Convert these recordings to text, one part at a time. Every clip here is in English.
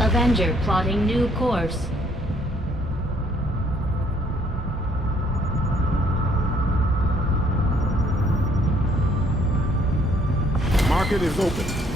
Avenger plotting new course. Market is open.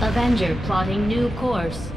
Avenger plotting new course.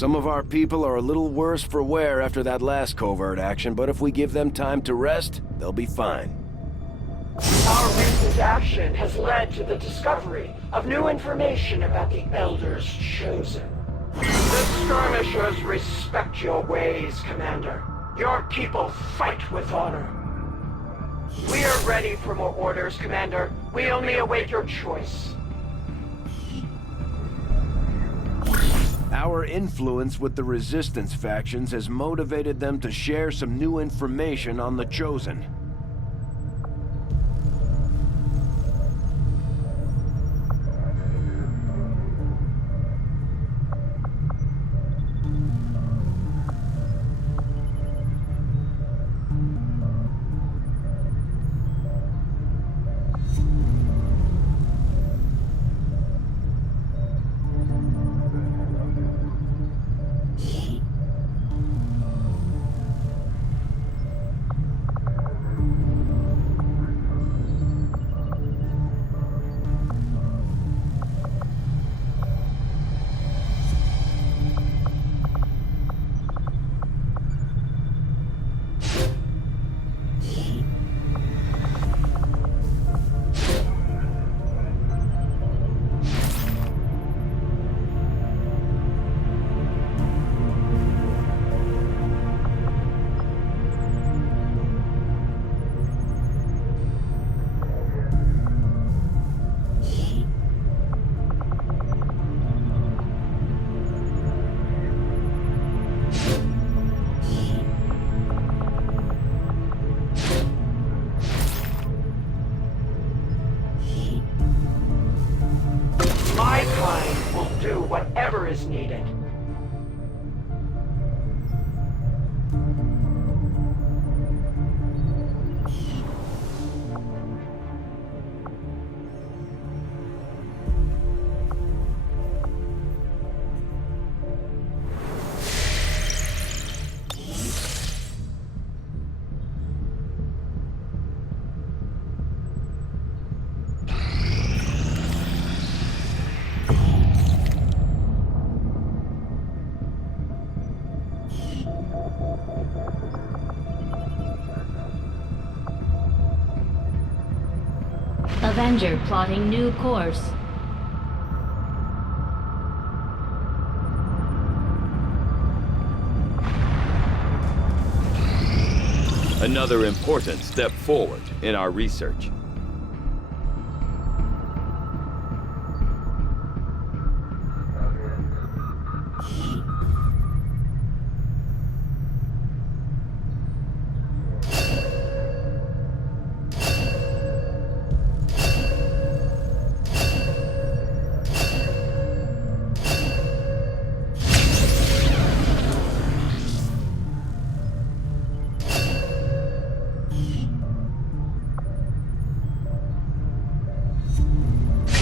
Some of our people are a little worse for wear after that last covert action, but if we give them time to rest, they'll be fine. Our recent action has led to the discovery of new information about the Elders Chosen. The skirmishers respect your ways, Commander. Your people fight with honor. We are ready for more orders, Commander. We only await your choice. Our influence with the Resistance factions has motivated them to share some new information on the Chosen. Avenger plotting new course. Another important step forward in our research.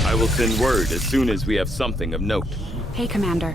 I will send word as soon as we have something of note. Hey, Commander.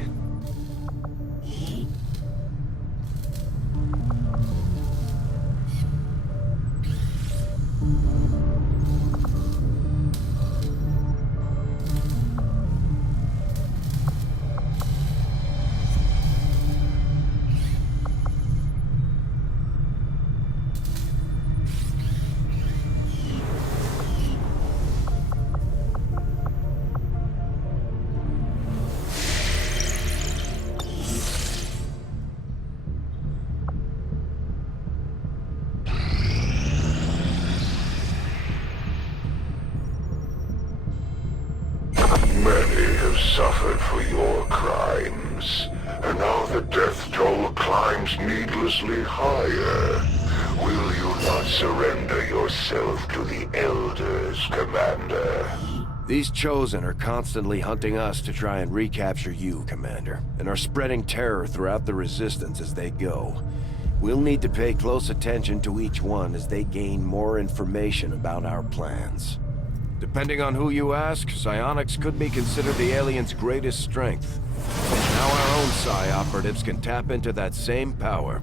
Many have suffered for your crimes, and now the death toll climbs needlessly higher. Will you not surrender yourself to the Elders, Commander? These Chosen are constantly hunting us to try and recapture you, Commander, and are spreading terror throughout the Resistance as they go. We'll need to pay close attention to each one as they gain more information about our plans. Depending on who you ask, psionics could be considered the aliens' greatest strength. And now our own psi operatives can tap into that same power.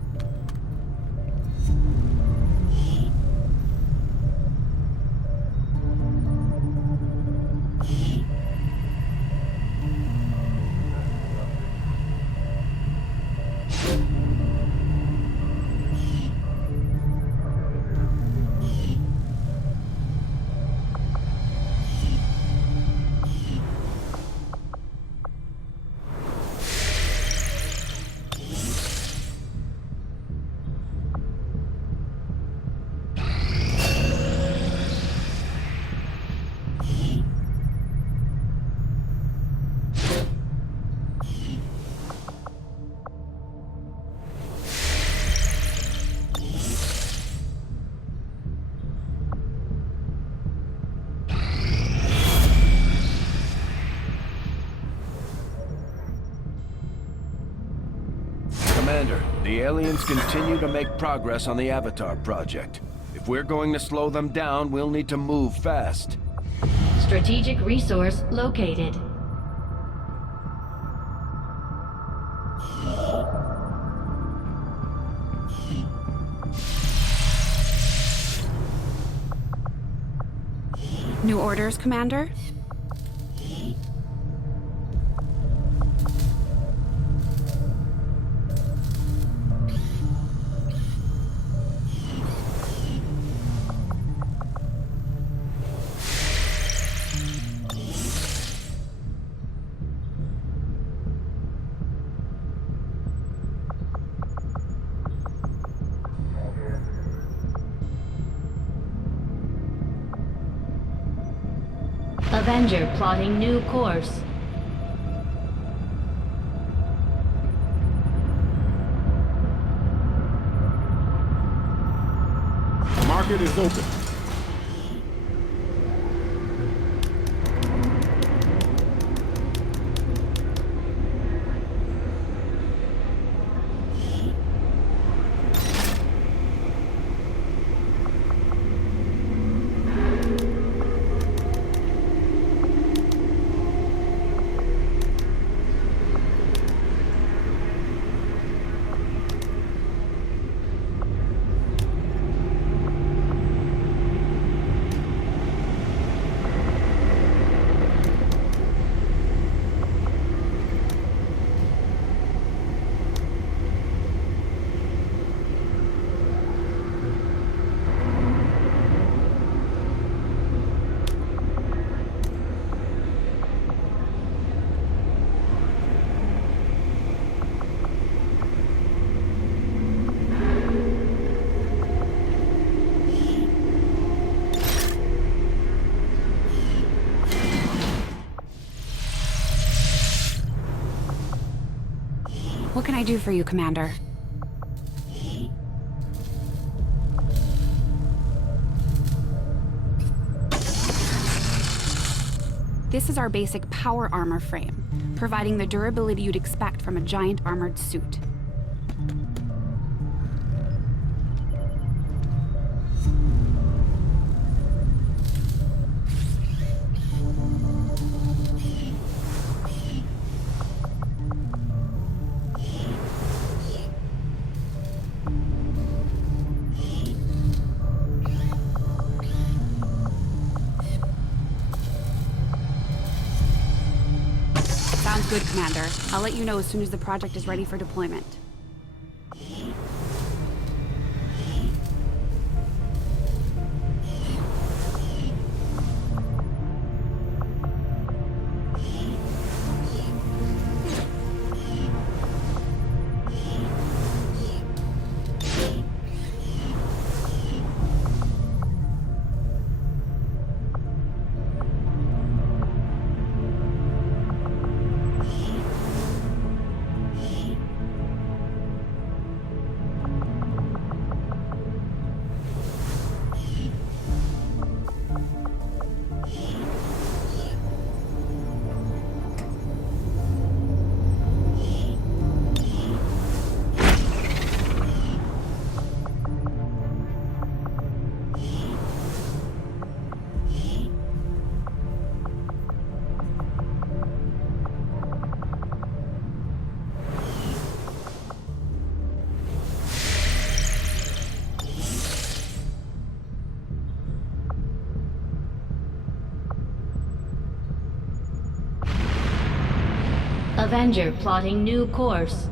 Commander, the aliens continue to make progress on the Avatar project. If we're going to slow them down, we'll need to move fast. Strategic resource located. New orders, Commander? Avenger plotting new course. Market is open. I do for you, Commander? This is our basic power armor frame, providing the durability you'd expect from a giant armored suit. Sounds good, Commander. I'll let you know as soon as the project is ready for deployment. Avenger plotting new course.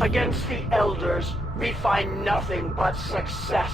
Against the Elders, we find nothing but success.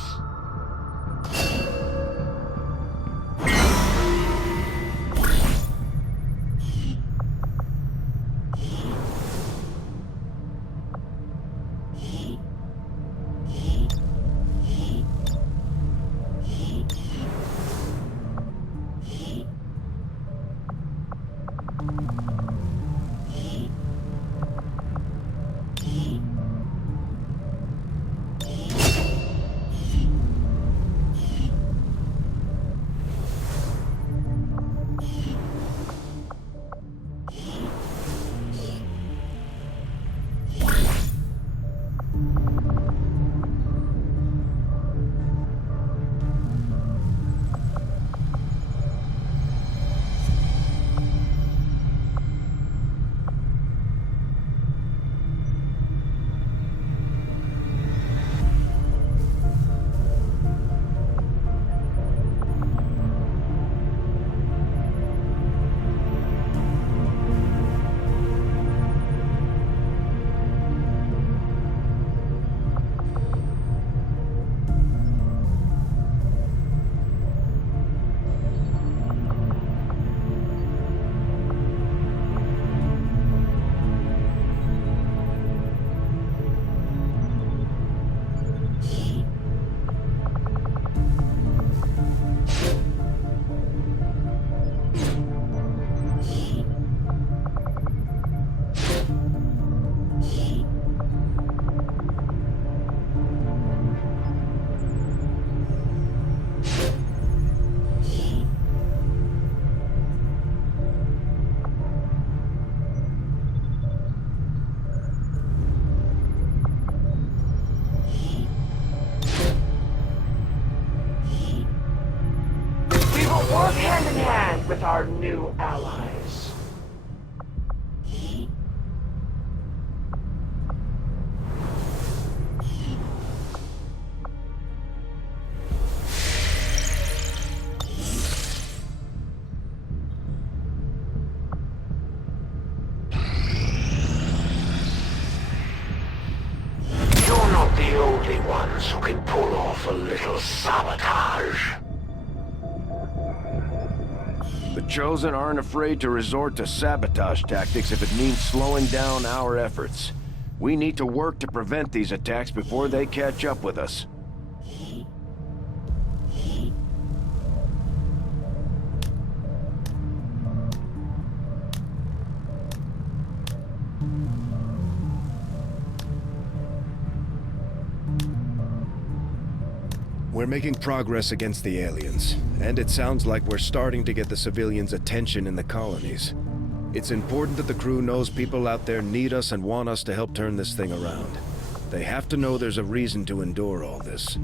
new allies. You're not the only ones who can pull off a little sabotage. The Chosen aren't afraid to resort to sabotage tactics if it means slowing down our efforts. We need to work to prevent these attacks before they catch up with us. We're making progress against the aliens, and it sounds like we're starting to get the civilians' attention in the colonies. It's important that the crew knows people out there need us and want us to help turn this thing around. They have to know there's a reason to endure all this.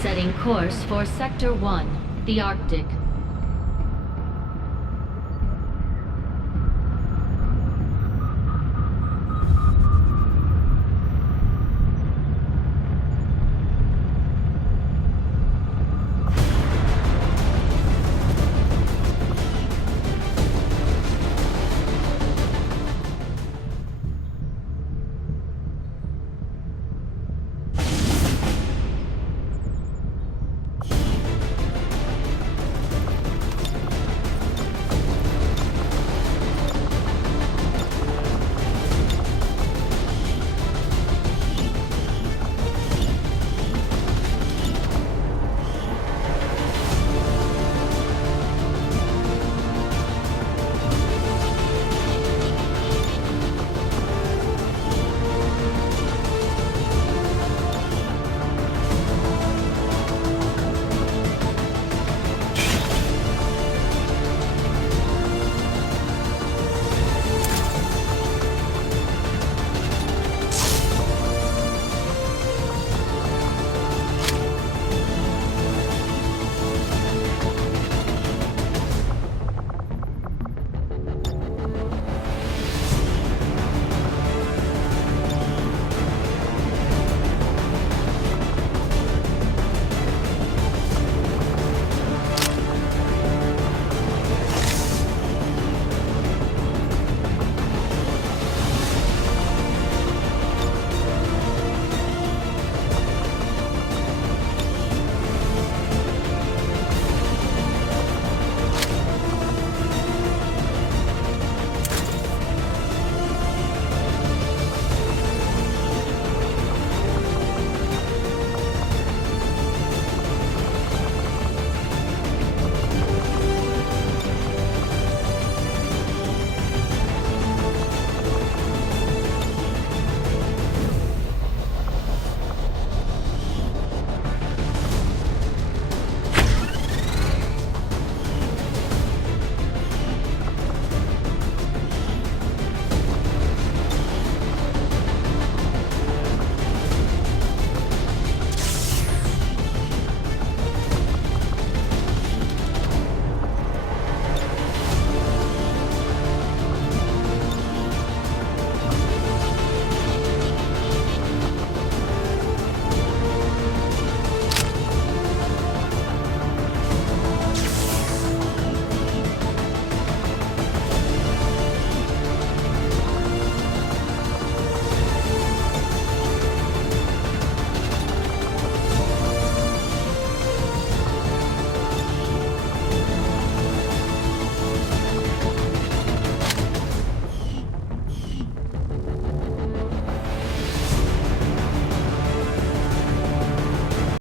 Setting course for Sector 1, the Arctic.